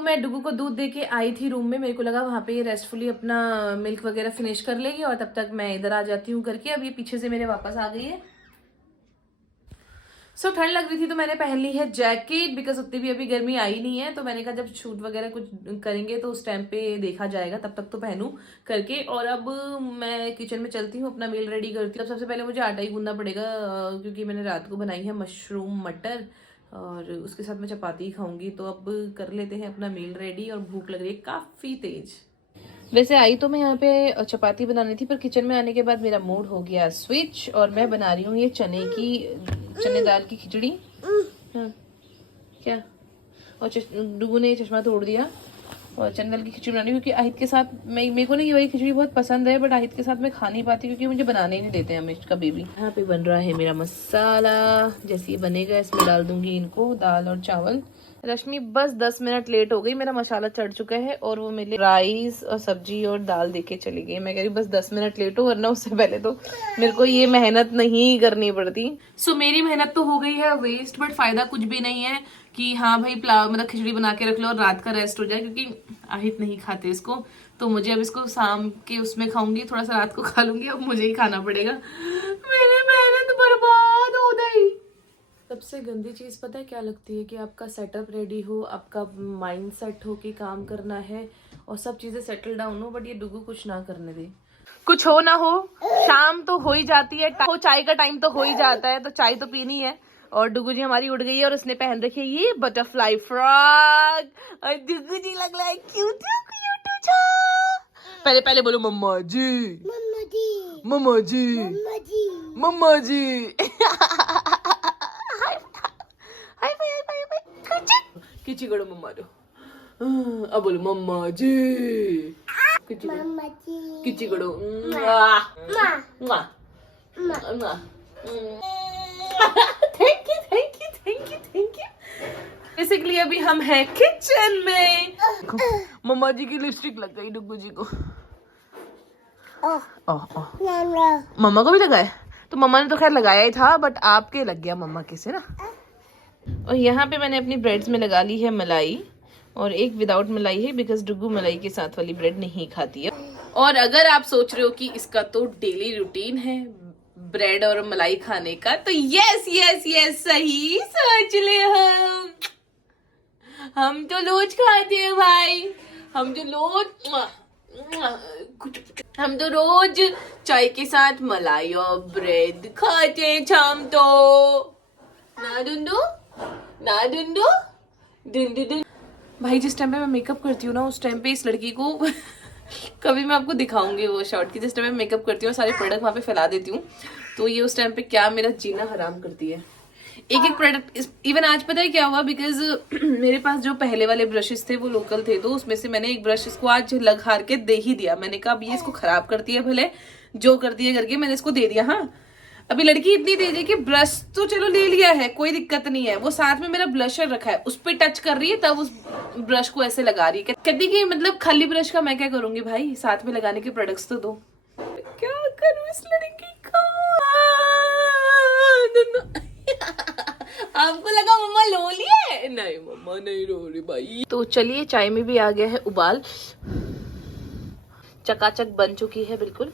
मैं डुगू को दूध दे के आई थी रूम में। मेरे को लगा वहाँ पे ये रेस्टफुली अपना मिल्क वगैरह फिनिश कर लेगी और तब तक मैं इधर आ जाती हूँ करके। अब ये पीछे से मेरे वापस आ गई है। ठंड लग रही थी तो मैंने पहन ली है जैकेट, बिकॉज उतनी भी अभी गर्मी आई नहीं है। तो मैंने कहा जब शूट वगैरह कुछ करेंगे तो उस टाइम पे देखा जाएगा, तब तक तो पहनूं करके। और अब मैं किचन में चलती हूँ, अपना मील रेडी करती हूँ। सबसे पहले मुझे आटा ही गूंदना पड़ेगा, क्योंकि मैंने रात को बनाई है मशरूम मटर और उसके साथ मैं चपाती खाऊंगी। तो अब कर लेते हैं अपना मील रेडी, और भूख लग रही है काफ़ी तेज। वैसे आई तो मैं यहाँ पे चपाती बनानी थी, पर किचन में आने के बाद मेरा मूड हो गया स्विच, और मैं बना रही हूँ ये चने दाल की खिचड़ी। हाँ क्या, और डुगू ने चश्मा तोड़ दिया। और चने दाल की खिचड़ी बनानी, क्योंकि आहिद के साथ मेरे को ना ये वाली खिचड़ी बहुत पसंद है, बट आहिद के साथ मैं खा नहीं पाती क्योंकि मुझे बनाने ही नहीं देते हमेशा कभी भी। यहाँ पे बन रहा है मेरा मसाला। जैसे ये बनेगा इसमें डाल दूंगी इनको दाल और चावल। रश्मि बस 10 मिनट लेट हो गई, मेरा मसाला चढ़ चुका है और वो मेरे राइस और सब्जी और दाल देके चली गई। मैं कह रही बस 10 मिनट लेट हो, वरना उससे पहले तो मेरे को ये मेहनत नहीं करनी पड़ती। मेरी मेहनत तो हो गई है वेस्ट, बट फायदा कुछ भी नहीं है कि हाँ भाई मतलब खिचड़ी बना के रख लो और रात का रेस्ट हो जाए, क्योंकि आहित नहीं खाते इसको। तो मुझे अब इसको शाम के उसमें खाऊंगी, थोड़ा सा रात को खा लूंगी। अब मुझे ही खाना पड़ेगा, मेरी मेहनत बर्बाद हो गई। सबसे गंदी चीज़ पता है क्या लगती है, कि आपका सेटअप रेडी हो, आपका माइंड सेट हो कि काम करना है और सब चीज़ें सेटल डाउन हो, बट ये डुगू कुछ ना करने दे। कुछ हो ना हो, शाम तो हो ही जाती है, चाय का टाइम तो हो ही जाता है, तो चाय तो पीनी है। और डुगू जी हमारी उठ गई है और उसने पहन रखी है ये बटरफ्लाई फ्रॉक, और डुगू जी लग रहा है क्यूट क्यूट। पहले पहले बोलो मम्मा जी, मम्मा जी, मम्मा जी, मम्मा जी, मम्मा जी। किची गड़ो मम्मा दो। अब बोलो मम्मा जी, मम्मा जी, किची गड़ो। Thank you thank you thank you thank you. Basically अभी हम हैं किचन में। मम्मा जी की लिपस्टिक लग गई डुगू जी को। मम्मा को भी लगाया, तो मम्मा ने तो खैर लगाया ही था, बट आपके लग गया मम्मा के से ना। और यहाँ पे मैंने अपनी ब्रेड्स में लगा ली है मलाई, और एक विदाउट मलाई है, बिकॉज डुगू मलाई के साथ वाली ब्रेड नहीं खाती है। और अगर आप सोच रहे हो कि इसका तो डेली रूटीन है ब्रेड और मलाई खाने का, तो यस यस यस सही सोच ले। हम तो रोज खाते हैं भाई, हम तो रोज चाय के साथ मलाई और ब्रेड खाते हैं शाम तो। ना दुंदू ना दुंदू दुंदू दुंदू। भाई जिस टाइम पे मैं मेकअप करती हूँ ना, उस टाइम पे इस लड़की को कभी मैं आपको दिखाऊंगी वो शॉर्ट की, जिस टाइम मैं मेकअप करती हूँ और सारे प्रोडक्ट वहाँ पे फैला देती हूँ, तो ये उस टाइम पे क्या मेरा जीना हराम करती है। एक एक प्रोडक्ट, इवन आज पता है क्या हुआ, बिकॉज मेरे पास जो पहले वाले ब्रशेस थे वो लोकल थे, तो उसमें से मैंने एक ब्रश इसको आज लग हार के दे ही दिया। मैंने कहा अब ये इसको खराब करती है, भले जो करती है करके, मैंने इसको दे दिया। हाँ अभी लड़की इतनी तेज है कि ब्रश तो चलो ले लिया है, कोई दिक्कत नहीं है, वो साथ में मेरा ब्लशर रखा है उस पर टच कर रही है, तब उस ब्रश को ऐसे लगा रही है। कहती कि मतलब खाली ब्रश का मैं क्या करूंगी भाई, साथ में लगाने के प्रोडक्ट्स तो दो। क्या करूं इस लड़की का। आपको लगा मम्मा लो लिए, नहीं मम्मा नहीं रो रही भाई। तो चलिए चाय में भी आ गया है उबाल, चकाचक बन चुकी है बिल्कुल।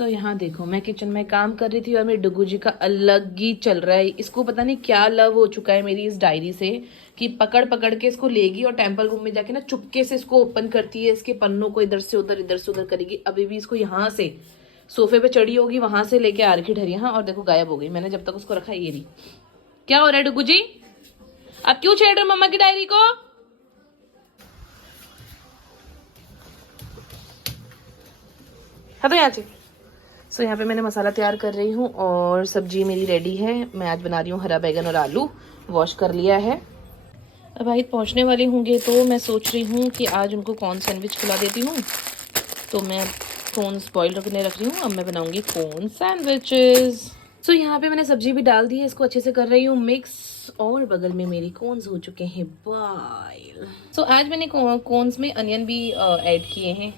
यहाँ देखो मैं किचन में काम कर रही थी और मेरे डुगू जी का अलग ही चल रहा है। इसको पता नहीं क्या लव हो चुका है मेरी इस डायरी से, कि पकड़ पकड़ के इसको लेगी और टेम्पल रूम में जाके ना चुपके से इसको ओपन करती है, इसके पन्नों को इधर से उधर करेगी। अभी भी इसको यहाँ से सोफे पे चढ़ी होगी, वहां से लेके आ रखी ढरिया, और देखो गायब हो गई। मैंने जब तक उसको रखा ये नहीं। क्या हो रहा है डुगू जी, आप क्यों छेड़ रहे हो मम्मा की डायरी को। हाँ तो यहाँ से यहाँ पे मैंने मसाला तैयार कर रही हूँ और सब्जी मेरी रेडी है। मैं आज बना रही हूँ हरा बैगन और आलू, वॉश कर लिया है। अब आहिद पहुँचने वाले होंगे, तो मैं सोच रही हूँ कि आज उनको कॉर्न सैंडविच खिला देती हूँ। तो मैं कॉर्न्स बॉईल रखने रख रही हूँ, अब मैं बनाऊंगी कॉर्न सैंडविचेस। यहाँ पे मैंने सब्जी भी डाल दी है, इसको अच्छे से कर रही हूँ मिक्स, और बगल में मेरी कॉर्न्स हो चुके हैं बॉईल। आज मैंने कॉर्न्स में अनियन भी ऐड किए हैं।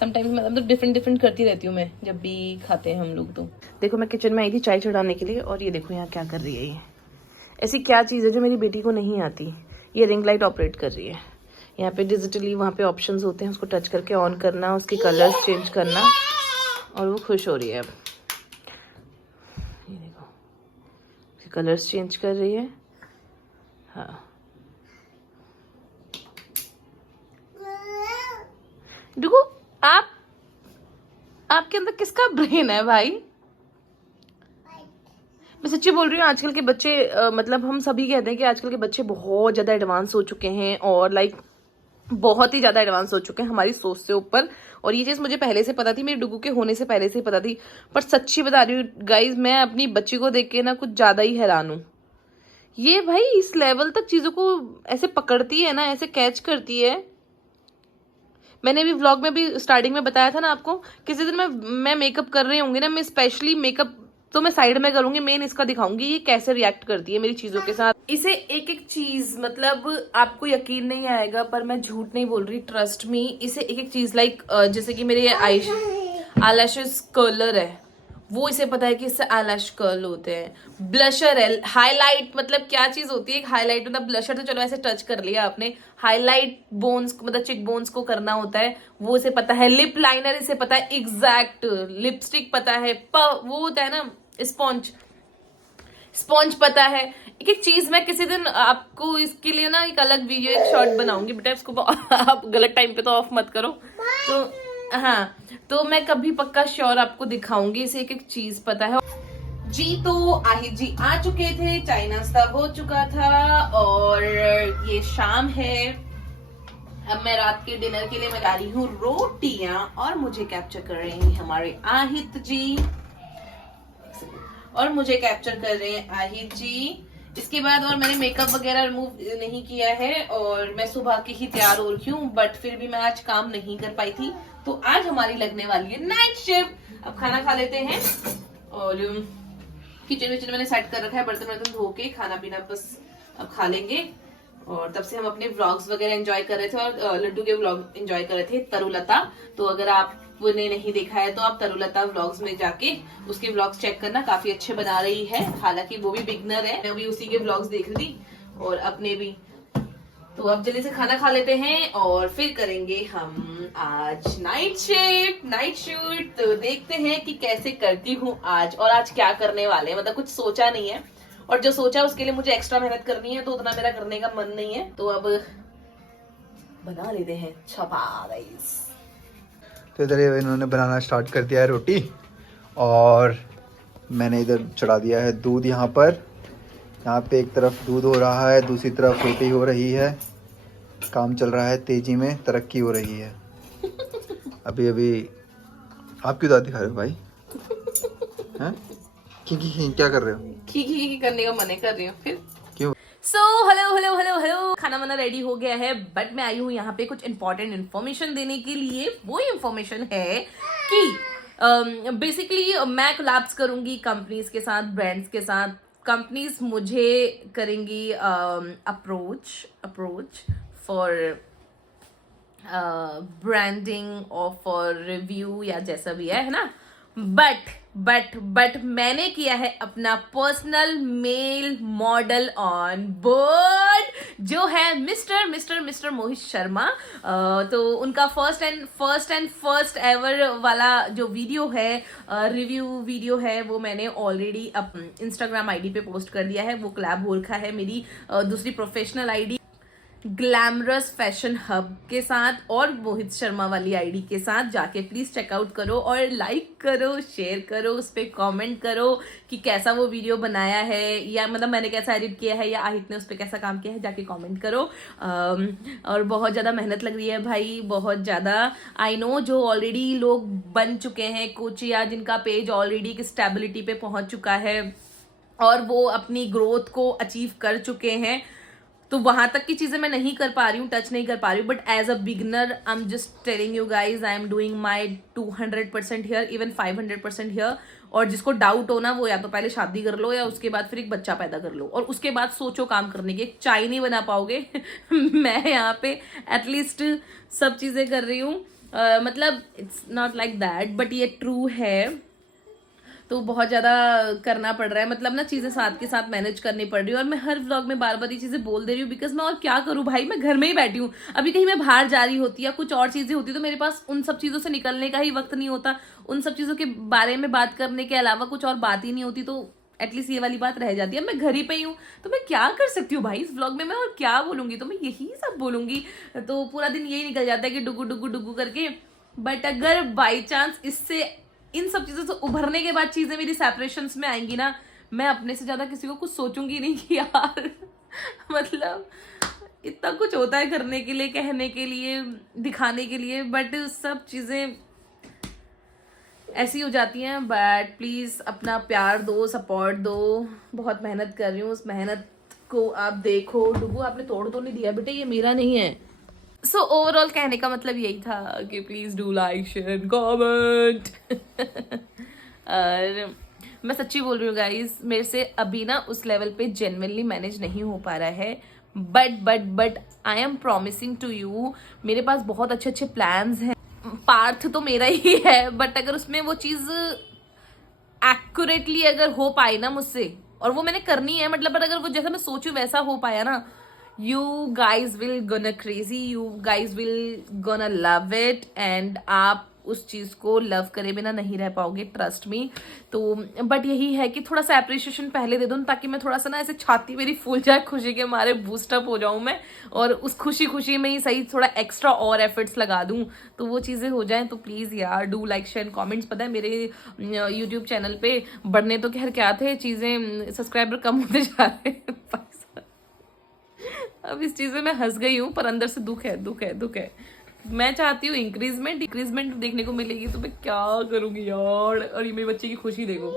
समटाइम्स मतलब डिफरेंट करती रहती हूँ मैं जब भी खाते हैं हम लोग। तो देखो मैं किचन में आई थी चाय चढ़ाने के लिए, और ये देखो यहाँ क्या कर रही है। ये ऐसी क्या चीज़ है जो मेरी बेटी को नहीं आती। ये रिंग लाइट ऑपरेट कर रही है। यहाँ पे डिजिटली वहाँ पे ऑप्शंस होते हैं, उसको टच करके ऑन करना, उसके कलर्स चेंज करना, और वो खुश हो रही है। अब ये देखो, उसके कलर्स चेंज कर रही है। हाँ, देखो आपके अंदर किसका ब्रेन है भाई? मैं सच्ची बोल रही हूँ, आजकल के बच्चे मतलब हम सभी कहते हैं कि आजकल के बच्चे बहुत ज़्यादा एडवांस हो चुके हैं, और लाइक बहुत ही ज़्यादा एडवांस हो चुके हैं हमारी सोच से ऊपर। और ये चीज़ मुझे पहले से पता थी, मेरे डुगू के होने से पहले से पता थी। पर सच्ची बता रही हूँ गाइज, मैं अपनी बच्ची को देख के ना कुछ ज़्यादा ही हैरान हूँ। ये भाई इस लेवल तक चीज़ों को ऐसे पकड़ती है ना, ऐसे कैच करती है। मैंने भी व्लॉग में भी स्टार्टिंग में बताया था ना आपको, किसी दिन मैं मेकअप कर रही होंगी ना, मैं स्पेशली मेकअप तो मैं साइड में करूंगी, मेन इसका दिखाऊंगी ये कैसे रिएक्ट करती है मेरी चीजों के साथ। इसे एक एक चीज, मतलब आपको यकीन नहीं आएगा पर मैं झूठ नहीं बोल रही, ट्रस्ट मी। इसे एक एक चीज लाइक जैसे कि मेरे आईलैशेस कर्लर है, वो इसे पता है कि इससे आईलैश कर्ल होते हैं। ब्लशर है, हाईलाइट मतलब क्या चीज होती है हाईलाइट, मतलब ब्लशर तो चलो ऐसे टच कर लिया आपने, हाईलाइट बोन्स मतलब चिक बोन्स को करना होता है, वो इसे पता है। लिप लाइनर इसे पता है, एग्जैक्ट लिपस्टिक पता है, वो होता है ना स्पॉन्ज पता है। एक एक चीज मैं किसी दिन आपको इसके लिए ना एक अलग वीडियो एक शॉर्ट बनाऊंगी, बेटा इसको आप गलत टाइम पे तो ऑफ मत करो। तो हाँ, तो मैं कभी पक्का श्योर आपको दिखाऊंगी, इसे एक एक चीज पता है जी। तो आहिर जी आ चुके थे, चाय नाश्ता हो चुका था, और ये शाम है। अब मैं रात के डिनर के लिए मैं ला रही हूँ रोटियां, और मुझे कैप्चर कर रहे हैं हमारे आहित जी, और मुझे कैप्चर कर रहे हैं आहित जी। इसके बाद और मैंने मेकअप वगैरह रिमूव नहीं किया है, और मैं सुबह की ही तैयार हो रही हूँ, बट फिर भी मैं आज काम नहीं कर पाई थी। तो आज हमारी लगने वाली है नाइट शिफ्ट। अब खाना खा लेते हैं, और किचन विचन मैंने सेट कर रखा है, बर्तन वर्तन धो के, खाना पीना बस अब खा लेंगे। और तब से हम अपने व्लॉग्स वगैरह एंजॉय कर रहे थे, और लड्डू के व्लॉग एंजॉय कर रहे थे, तरुलता। तो अगर आपने नहीं देखा है तो आप तरुलता व्लॉग्स में जाके उसके व्लॉग्स चेक करना, काफी अच्छे बना रही है। हालांकि वो भी बिगनर है, मैं भी उसी के व्लॉग्स देख रही थी, और अपने भी। तो अब जल्दी से खाना खा लेते हैं, और फिर करेंगे हम आज नाइट शिफ्ट, नाइट शूट। तो देखते हैं कि कैसे करती हूँ आज, और आज क्या करने वाले हैं, मतलब कुछ सोचा नहीं है, और जो सोचा उसके लिए मुझे एक्स्ट्रा मेहनत करनी है, तो उतना मेरा करने का मन नहीं है। तो अब बना लेते हैं छपा राइस। तो इधर इन्होंने बनाना स्टार्ट कर दिया है रोटी, और मैंने इधर चढ़ा दिया है दूध। यहाँ पे एक तरफ दूध हो रहा है, दूसरी तरफ रोटी हो रही है। काम चल रहा है तेजी में, तरक्की हो रही है। अभी आप क्यों दांत दिखा रहे हो भाई? हैं? क्या कर रहे हो? खी करने का मन कर रही हूँ फिर। क्यों? सो हेलो, खाना वाना रेडी हो गया है, बट मैं आई हूँ यहाँ पे कुछ इंपॉर्टेंट इन्फॉर्मेशन देने के लिए। वो इन्फॉर्मेशन है कि बेसिकली मैं कोलैब्स करूंगी कंपनीज के साथ, ब्रांड्स के साथ। कंपनीज मुझे करेंगी अप्रोच फॉर ब्रांडिंग और फॉर रिव्यू या जैसा भी है ना। बट मैंने किया है अपना personal male model on board, जो है मिस्टर मोहित शर्मा। तो उनका फर्स्ट एवर वाला जो वीडियो है, रिव्यू वीडियो है, वो मैंने ऑलरेडी इंस्टाग्राम आईडी पे पोस्ट कर दिया है। वो कोलैब हो रखा है मेरी दूसरी professional ID glamorous fashion hub के साथ, और मोहित शर्मा वाली आईडी के साथ। जाके प्लीज चेकआउट करो, और लाइक करो, शेयर करो, उस पर कॉमेंट करो कि कैसा वो वीडियो बनाया है, या मतलब मैंने कैसा एडिट किया है, या आहित ने उस पर कैसा काम किया है, जाके कमेंट करो। और बहुत ज़्यादा मेहनत लग रही है भाई, बहुत ज़्यादा। आई नो जो ऑलरेडी लोग बन चुके हैं कोच, या जिनका पेज ऑलरेडी एक स्टेबिलिटी पे पहुंच चुका है, और वो अपनी ग्रोथ को अचीव कर चुके हैं, तो वहां तक की चीजें मैं नहीं कर पा रही हूँ, टच नहीं कर पा रही हूँ। But as a beginner I am just telling you guys, I am doing my 200% here, even 500% here. और जिसको डाउट हो ना, वो या तो पहले शादी कर लो, या उसके बाद फिर एक बच्चा पैदा कर लो, और उसके बाद सोचो काम करने की। एक चाय नहीं बना पाओगे। मैं यहाँ पे एटलीस्ट सब चीजें कर रही हूँ, मतलब it's not like that, but ये ट्रू है। तो बहुत ज़्यादा करना पड़ रहा है, मतलब ना चीज़ें साथ के साथ मैनेज करनी पड़ रही है। और मैं हर व्लॉग में बार बार ये चीज़ें बोल दे रही हूँ बिकॉज मैं और क्या करूँ भाई, मैं घर में ही बैठी हूँ। अभी कहीं मैं बाहर जा रही होती या कुछ और चीज़ें होती तो मेरे पास उन सब चीज़ों से निकलने का ही वक्त नहीं होता, उन सब चीज़ों के बारे में बात करने के अलावा कुछ और बात ही नहीं होती, तो एटलीस्ट ये वाली बात रह जाती है। अब मैं घर ही पे ही हूँ तो मैं क्या कर सकती हूँ भाई इस व्लॉग में, मैं और क्या बोलूंगी, तो मैं यही सब बोलूंगी। तो पूरा दिन यही निकल जाता है कि डुगू डुगू डुगू करके। बट अगर बाई चांस इससे इन सब चीज़ों से उभरने के बाद चीज़ें मेरी सेपरेशंस में आएंगी ना, मैं अपने से ज़्यादा किसी को कुछ सोचूंगी नहीं कि यार मतलब इतना कुछ होता है करने के लिए, कहने के लिए, दिखाने के लिए, बट सब चीज़ें ऐसी हो जाती हैं। बट प्लीज़ अपना प्यार दो, सपोर्ट दो, बहुत मेहनत कर रही हूँ, उस मेहनत को आप देखो। डुगू आपने तोड़ तो नहीं दिया बेटे, ये मेरा नहीं है। सो ओवरऑल कहने का मतलब यही था कि please do like share comment. और मैं सच्ची बोल रही हूँ गाइज, मेरे से अभी ना उस लेवल पे जेन्युइनली मैनेज नहीं हो पा रहा है, but I am promising to you, मेरे पास बहुत अच्छे अच्छे प्लान्स हैं। पार्थ तो मेरा ही है, बट अगर उसमें वो चीज़ एक्यूरेटली अगर हो पाई ना मुझसे, और वो मैंने करनी है, मतलब अगर वो जैसा मैं सोचूं वैसा हो पाया ना, you guys will gonna crazy, you guys will gonna love it, and आप उस चीज़ को लव करे बिना नहीं रह पाओगे, ट्रस्ट मी। तो बट यही है कि थोड़ा सा अप्रिशिएशन पहले दे दो ताकि मैं थोड़ा सा ना ऐसे छाती मेरी फूल जाए, खुशी के मारे बूस्टअप हो जाऊं मैं, और उस खुशी खुशी में ही सही थोड़ा एक्स्ट्रा और एफर्ट्स लगा दूं, तो वो चीज़ें हो जाएं। तो प्लीज़ यार डू लाइक शेयर कमेंट्स। पता है मेरे यूट्यूब चैनल पे बढ़ने तो खैर क्या थे, चीज़ें सब्सक्राइबर कम होते जा रहे हैं। अब इस चीज़ में मैं हंस गई हूँ, पर अंदर से दुख है, दुख है, दुख है। मैं चाहती हूँ इंक्रीजमेंट, डिक्रीजमेंट देखने को मिलेगी, तो मैं क्या करूँगी यार। और ये मेरे बच्चे की खुशी देखो,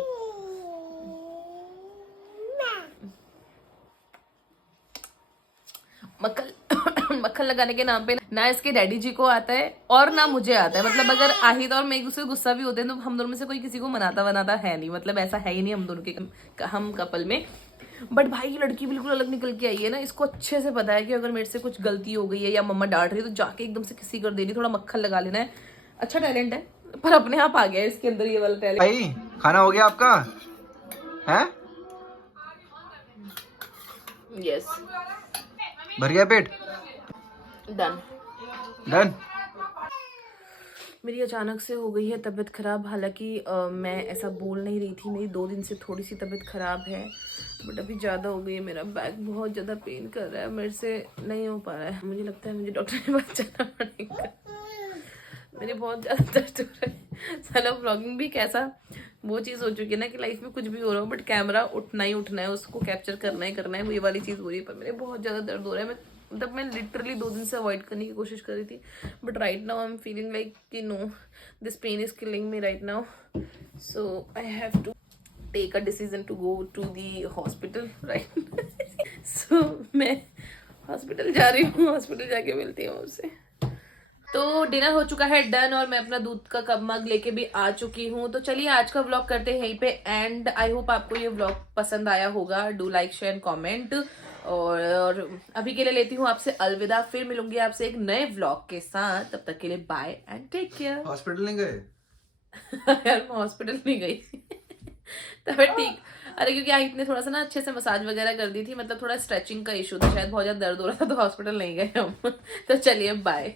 मक्खन मक्खन लगाने के नाम पे ना इसके डैडी जी को आता है और ना मुझे आता है। मतलब अगर आहिद और मैं एक दूसरे से गुस्सा भी होते हैं तो हम दोनों में से कोई किसी को मनाता बनाता है नहीं, मतलब ऐसा है ही नहीं हम दोनों के हम कपल में। बट भाई लड़की बिल्कुल अलग निकल के आई है ना, इसको अच्छे से पता है कि अगर मेरे से कुछ गलती हो गई है या मम्मा डांट रही है तो जाके एकदम से किसी कर देनी, थोड़ा मक्खन लगा लेना है। अच्छा टैलेंट है, पर अपने आप आ गया है इसके अंदर ये वाला टैलेंट। भाई खाना हो गया आपका है? यस, भर गया पेट? डन। डन। मेरी अचानक से हो गई है तबीयत ख़राब, हालांकि मैं ऐसा बोल नहीं रही थी, मेरी 2 दिन से थोड़ी सी तबीयत ख़राब है, बट अभी ज़्यादा हो गई है। मेरा बैक बहुत ज़्यादा पेन कर रहा है, मेरे से नहीं हो पा रहा है, मुझे लगता है मुझे डॉक्टर के पास जाना पड़ेगा। मेरे बहुत ज़्यादा दर्द हो रहा है। साला व्लॉगिंग भी कैसा वो चीज़ हो चुकी है ना कि लाइफ में कुछ भी हो रहा हो बट कैमरा उठना ही उठना है, उसको कैप्चर करना ही करना है, वो ये वाली चीज़ हो रही है। पर मेरे बहुत ज़्यादा दर्द हो रहा है, मतलब मैं लिटरली 2 दिन से अवॉइड करने की कोशिश कर रही थी, but right now I am feeling like कि no, this pain is killing me right now, so I have to take a decision to go to the hospital right. So मैं हॉस्पिटल जा रही हूँ, हॉस्पिटल जाके मिलती हूँ उससे। तो डिनर हो चुका है डन, और मैं अपना दूध का कप मग लेके भी आ चुकी हूँ। तो चलिए आज का व्लॉग करते हैं यहीं पे एंड। आई होप आपको ये व्लॉग पसंद आया होगा। डू लाइक शेयर कमेंट, और अभी के लिए लेती हूँ आपसे अलविदा, फिर मिलूंगी आपसे एक नए व्लॉग के साथ। तब तक के लिए bye and take care. Hospital नहीं गए? यार मैं हॉस्पिटल नहीं गई। तो फिर ठीक, अरे क्योंकि आई इतने थोड़ा सा ना अच्छे से मसाज वगैरह कर दी थी, मतलब थोड़ा स्ट्रेचिंग का इशू था शायद, बहुत ज्यादा दर्द हो रहा था, तो हॉस्पिटल नहीं गए हम। तो चलिए बाय।